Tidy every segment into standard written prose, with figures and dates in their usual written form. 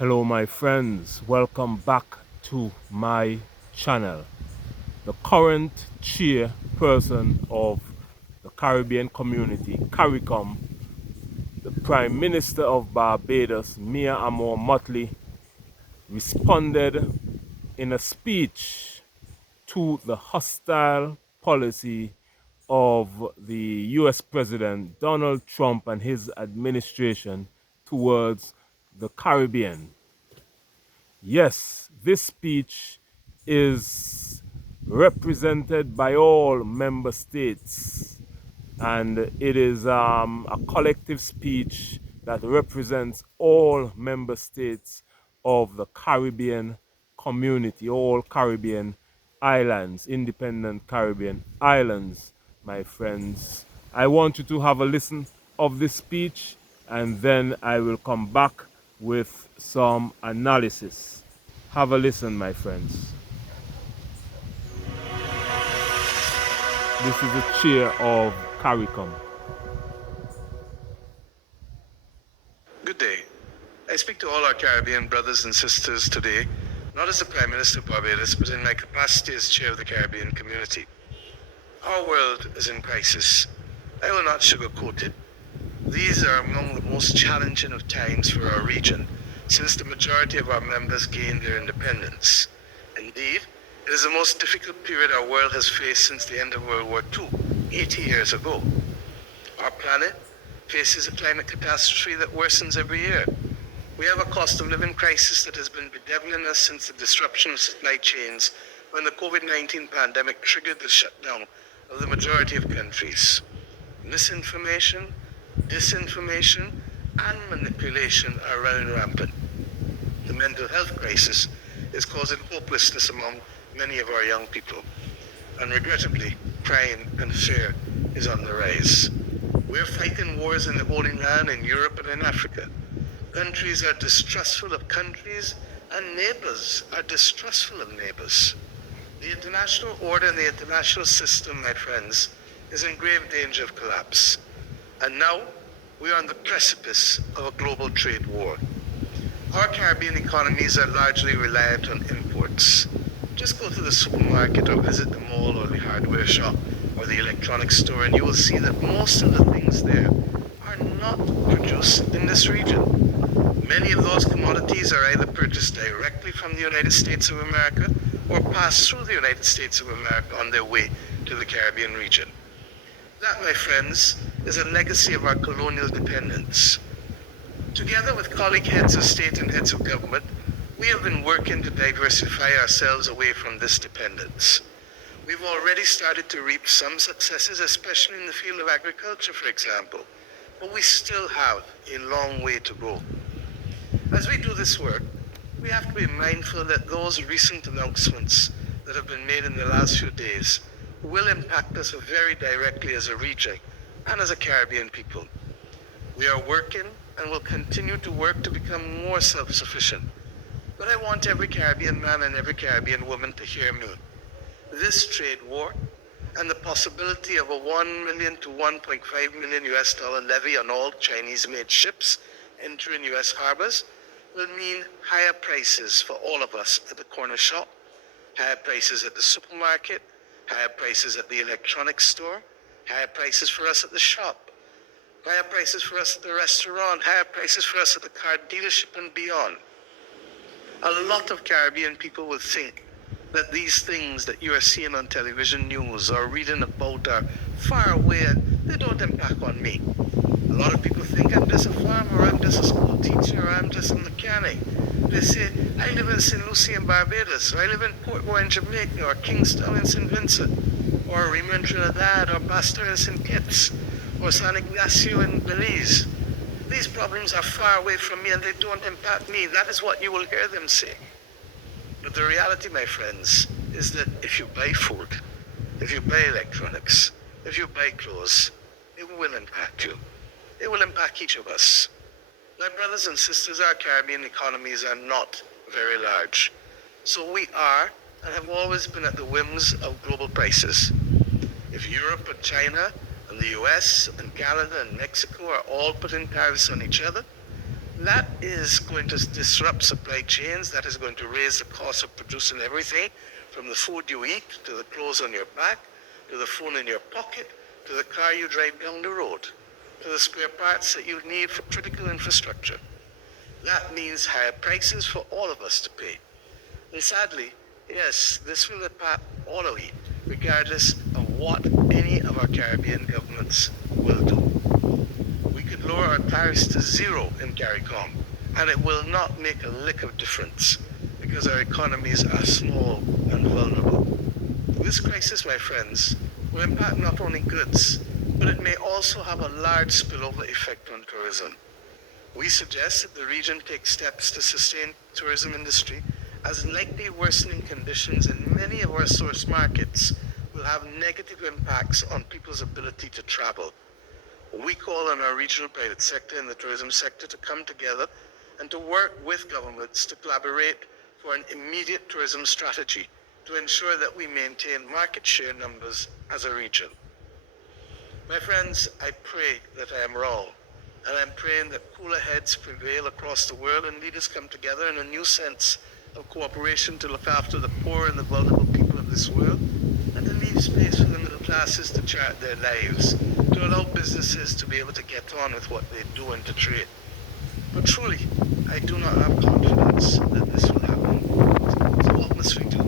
Hello my friends, welcome back to my channel. The current chairperson of the Caribbean community, CARICOM, the Prime Minister of Barbados, Mia Amor Mottley, responded in a speech to the hostile policy of the US President Donald Trump and his administration towards the Caribbean. Yes, this speech is represented by all member states, and it is a collective speech that represents all member states of the Caribbean community, all Caribbean islands, independent Caribbean islands, my friends. I want you to have a listen of this speech, and then I will come back with some analysis. Have a listen, my friends. This is the chair of CARICOM. Good day. I speak to all our Caribbean brothers and sisters today, not as the Prime Minister of Barbados, but in my capacity as chair of the Caribbean community. Our world is in crisis. I will not sugarcoat it. These are among the most challenging of times for our region, since the majority of our members gained their independence. Indeed, it is the most difficult period our world has faced since the end of World War II, 80 years ago. Our planet faces a climate catastrophe that worsens every year. We have a cost of living crisis that has been bedeviling us since the disruption of supply chains when the COVID-19 pandemic triggered the shutdown of the majority of countries. Misinformation, disinformation, and manipulation are running rampant. The mental health crisis is causing hopelessness among many of our young people. And regrettably, crime and fear is on the rise. We're fighting wars in the Holy Land, in Europe, and in Africa. Countries are distrustful of countries, and neighbors are distrustful of neighbors. The international order and the international system, my friends, is in grave danger of collapse. And now, we are on the precipice of a global trade war. Our Caribbean economies are largely reliant on imports. Just go to the supermarket or visit the mall or the hardware shop or the electronics store, and you will see that most of the things there are not produced in this region. Many of those commodities are either purchased directly from the United States of America or pass through the United States of America on their way to the Caribbean region. That, my friends, is a legacy of our colonial dependence. Together with colleague heads of state and heads of government, we have been working to diversify ourselves away from this dependence. We've already started to reap some successes, especially in the field of agriculture, for example, but we still have a long way to go. As we do this work, we have to be mindful that those recent announcements that have been made in the last few days will impact us very directly as a region and as a Caribbean people. We are working and will continue to work to become more self-sufficient. But I want every Caribbean man and every Caribbean woman to hear me. This trade war and the possibility of a 1 million to 1.5 million US dollar levy on all Chinese-made ships entering US harbors will mean higher prices for all of us at the corner shop, higher prices at the supermarket, higher prices at the electronics store, higher prices for us at the shop, higher prices for us at the restaurant, higher prices for us at the car dealership and beyond. A lot of Caribbean people will think that these things that you are seeing on television news or reading about are far away and they don't impact on me. A lot of people think I'm just a farmer, I'm just a school teacher, or I'm just a mechanic. They say, I live in St. Lucie in Barbados, or I live in Port Royal in Jamaica, or Kingston in St. Vincent, or Rima in Trinidad, or Bastar in St. Kitts, or San Ignacio in Belize. These problems are far away from me and they don't impact me. That is what you will hear them say. But the reality, my friends, is that if you buy food, if you buy electronics, if you buy clothes, it will impact you. It will impact each of us. My brothers and sisters, our Caribbean economies are not very large. So we are and have always been at the whims of global prices. If Europe and China and the US and Canada and Mexico are all putting tariffs on each other, That is going to disrupt supply chains. That is going to raise the cost of producing everything from the food you eat, to the clothes on your back, to the phone in your pocket, to the car you drive down the road, to the spare parts that you need for critical infrastructure. That means higher prices for all of us to pay. And sadly, yes, this will impact all of you, regardless of what any of our Caribbean governments will do. We could lower our tariffs to zero in CARICOM, and it will not make a lick of difference because our economies are small and vulnerable. This crisis, my friends, will impact not only goods, but it may also have a large spillover effect on tourism. We suggest that the region take steps to sustain tourism industry, as likely worsening conditions in many of our source markets will have negative impacts on people's ability to travel. We call on our regional private sector and the tourism sector to come together and to work with governments to collaborate for an immediate tourism strategy to ensure that we maintain market share numbers as a region. My friends, I pray that I am wrong, and I'm praying that cooler heads prevail across the world and leaders come together in a new sense of cooperation to look after the poor and the vulnerable people of this world, and to leave space for the middle classes to chart their lives, to allow businesses to be able to get on with what they do and to trade. But truly, I do not have confidence that this will happen. So what must we do?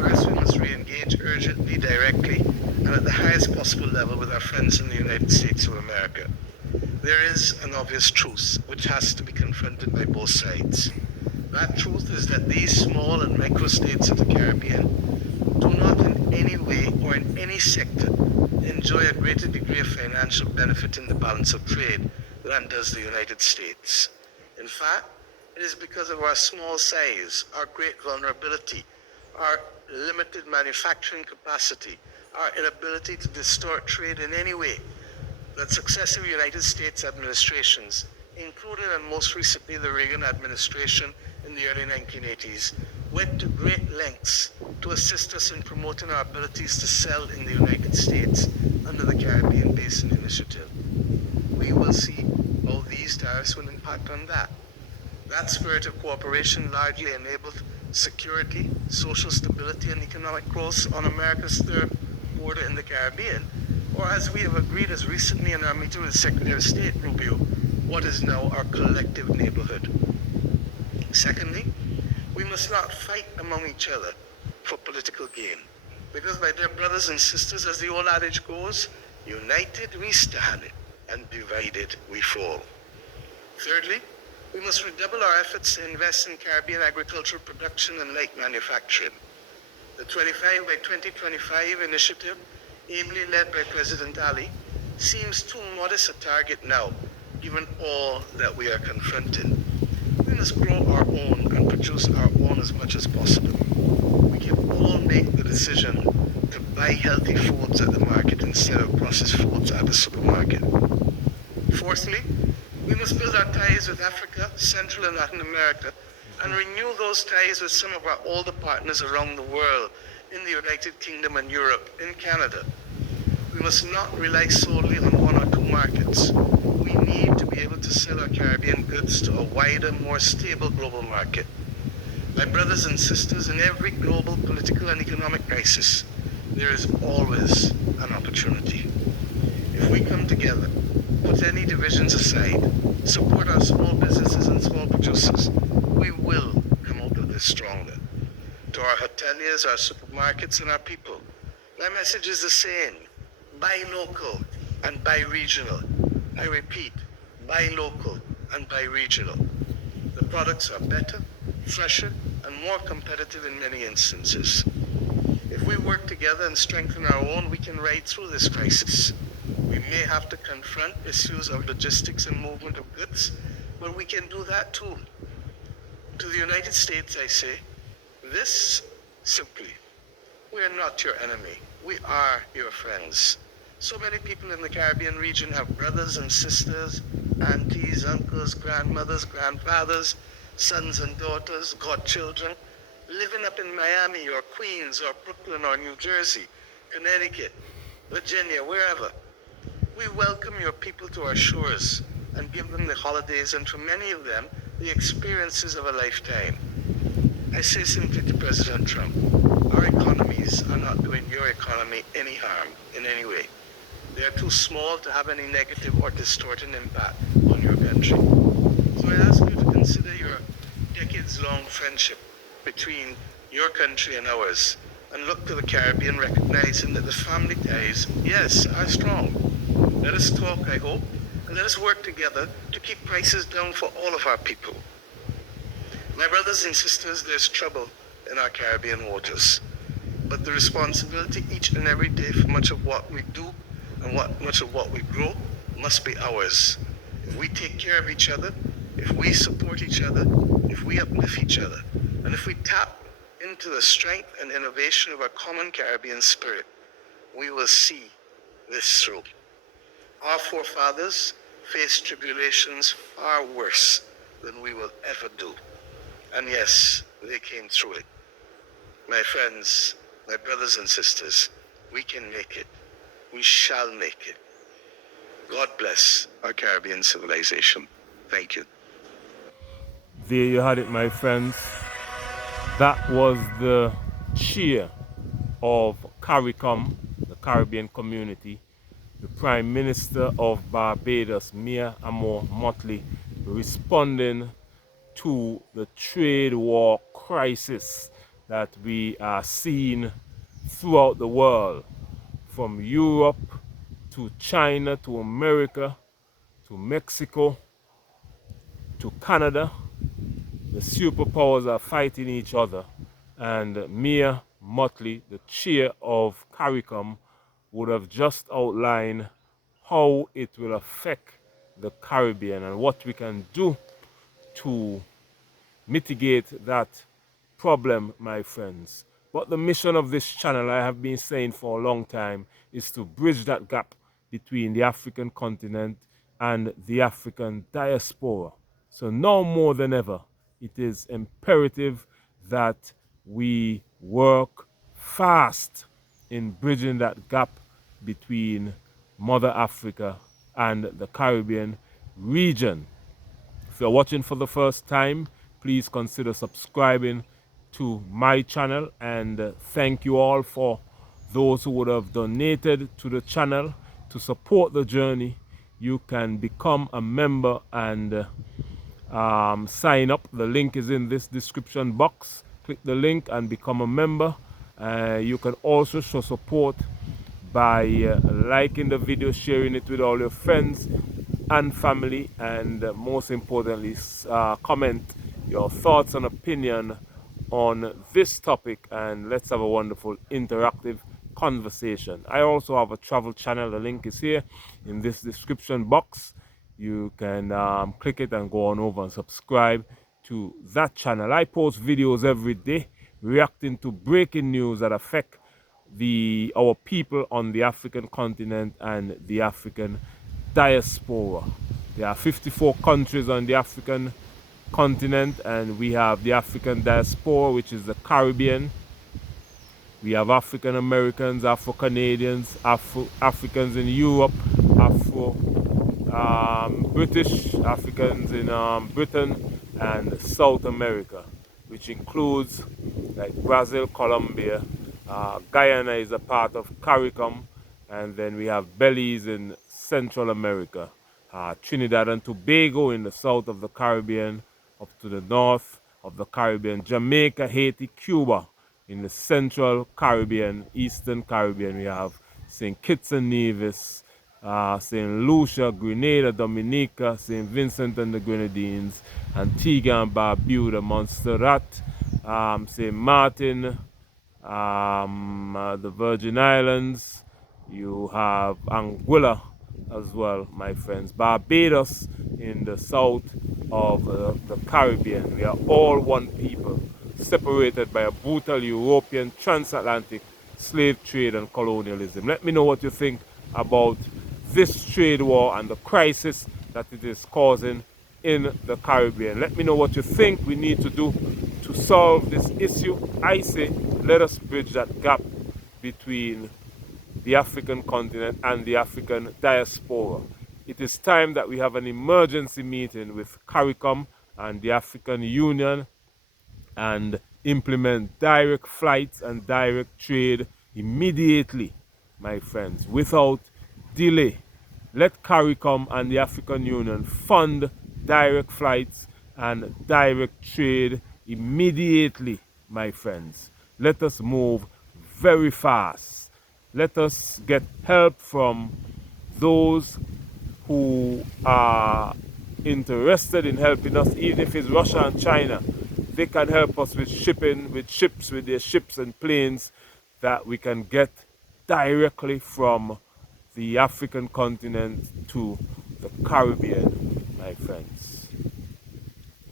First, we must re-engage urgently, directly, and at the highest possible level with our friends in the United States of America. There is an obvious truth which has to be confronted by both sides. That truth is that these small and micro-states of the Caribbean do not in any way or in any sector enjoy a greater degree of financial benefit in the balance of trade than does the United States. In fact, it is because of our small size, our great vulnerability, our limited manufacturing capacity, our inability to distort trade in any way, that successive United States administrations, including and most recently the Reagan administration in the early 1980s, went to great lengths to assist us in promoting our abilities to sell in the United States under the Caribbean Basin Initiative. We will see how these tariffs will impact on that. That spirit of cooperation largely enabled security, social stability, and economic growth on America's third border in the Caribbean, or as we have agreed as recently in our meeting with Secretary of State Rubio, what is now our collective neighborhood. Secondly, we must not fight among each other for political gain, because my dear brothers and sisters, as the old adage goes, united we stand, and divided we fall. Thirdly, we must redouble our efforts to invest in Caribbean agricultural production and light manufacturing. The 25 by 2025 initiative, ably led by President Ali, seems too modest a target now, given all that we are confronting. We must grow our own and produce our own as much as possible. We can all make the decision to buy healthy foods at the market instead of processed foods at the supermarket. Fourthly, we must build our ties with Africa, Central and Latin America, and renew those ties with some of our older partners around the world, in the United Kingdom and Europe, in Canada. We must not rely solely on one or two markets. We need to be able to sell our Caribbean goods to a wider, more stable global market. My brothers and sisters, in every global political and economic crisis, there is always an opportunity. If we come together, put any divisions aside, support our small businesses and small producers, we will come out of this stronger. To our hoteliers, our supermarkets, and our people, my message is the same: buy local and buy regional. I repeat, buy local and buy regional. The products are better, fresher, and more competitive in many instances. If we work together and strengthen our own, we can ride through this crisis. We may have to confront issues of logistics and movement of goods, but we can do that too. To the United States, I say, this simply: we are not your enemy. We are your friends. So many people in the Caribbean region have brothers and sisters, aunties, uncles, grandmothers, grandfathers, sons and daughters, godchildren, living up in Miami or Queens or Brooklyn or New Jersey, Connecticut, Virginia, wherever. We welcome your people to our shores. and give them the holidays and for many of them, the experiences of a lifetime. I say simply to President Trump, our economies are not doing your economy any harm in any way. They are too small to have any negative or distorting impact on your country. So I ask you to consider your decades-long friendship between your country and ours, and look to the Caribbean recognizing that the family ties, yes, are strong. Let us talk, I hope, and let us work together to keep prices down for all of our people. My brothers and sisters, there's trouble in our Caribbean waters, but the responsibility each and every day for much of what we do and much of what we grow must be ours. If we take care of each other, if we support each other, if we uplift each other, and if we tap into the strength and innovation of our common Caribbean spirit, we will see this through. Our forefathers faced tribulations far worse than we will ever do. And yes, they came through it. My friends, my brothers and sisters, we can make it. We shall make it. God bless our Caribbean civilization. Thank you. There you had it, my friends. That was the chair of CARICOM, the Caribbean community, the Prime Minister of Barbados, Mia Amor Mottley, responding to the trade war crisis that we are seeing throughout the world, from Europe to China to America to Mexico to Canada. The superpowers are fighting each other, and Mia Mottley, the chair of CARICOM, would have just outlined how it will affect the Caribbean and what we can do to mitigate that problem, my friends. But the mission of this channel, I have been saying for a long time, is to bridge that gap between the African continent and the African diaspora. So now more than ever, it is imperative that we work fast in bridging that gap between Mother Africa and the Caribbean region. If you're watching for the first time, please consider subscribing to my channel, and thank you all for those who would have donated to the channel to support the journey. You can become a member and sign up. The link is in this description box. Click the link and become a member. You can also show support by liking the video, sharing it with all your friends and family, and most importantly, comment your thoughts and opinion on this topic, and let's have a wonderful interactive conversation. I also have a travel channel. The link is here in this description box. You can click it and go on over and subscribe to that channel. I post videos every day reacting to breaking news that affect our people on the African continent and the African diaspora. There are 54 countries on the African continent, and we have the African diaspora, which is the Caribbean. We have African Americans, Afro Canadians, Africans in Europe, British Africans in Britain, and South America, which includes like Brazil, Colombia. Guyana is a part of CARICOM, and then we have Belize in Central America, Trinidad and Tobago in the south of the Caribbean, up to the north of the Caribbean, Jamaica, Haiti, Cuba in the Central Caribbean, Eastern Caribbean. We have St. Kitts and Nevis, St. Lucia, Grenada, Dominica, St. Vincent and the Grenadines, Antigua and Barbuda, Montserrat, St. Martin, the Virgin Islands. You have Anguilla as well, my friends. Barbados in the south of the Caribbean. We are all one people, separated by a brutal European transatlantic slave trade and colonialism. Let me know what you think about this trade war and the crisis that it is causing in the Caribbean. Let me know what you think we need to do to solve this issue. I say let us bridge that gap between the African continent and the African diaspora. It is time that we have an emergency meeting with CARICOM and the African Union and implement direct flights and direct trade immediately, my friends, without delay. Let CARICOM and the African Union fund direct flights and direct trade immediately, my friends. Let us move very fast. Let us get help from those who are interested in helping us, even if it's Russia and China. They can help us with shipping, with ships, with their ships and planes that we can get directly from the African continent to the Caribbean, my friends.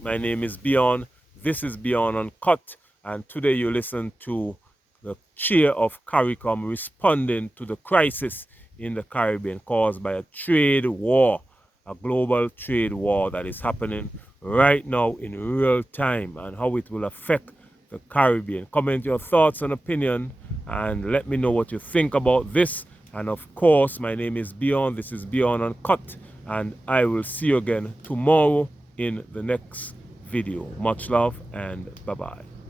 My name is Beyond. This is Beyond Uncut, and today you listen to the chair of CARICOM responding to the crisis in the Caribbean caused by a trade war, a global trade war that is happening right now in real time, and how it will affect the Caribbean. Comment your thoughts and opinion and let me know what you think about this. And of course, my name is Beyond. This is Beyond Uncut, and I will see you again tomorrow in the next video. Much love and bye-bye.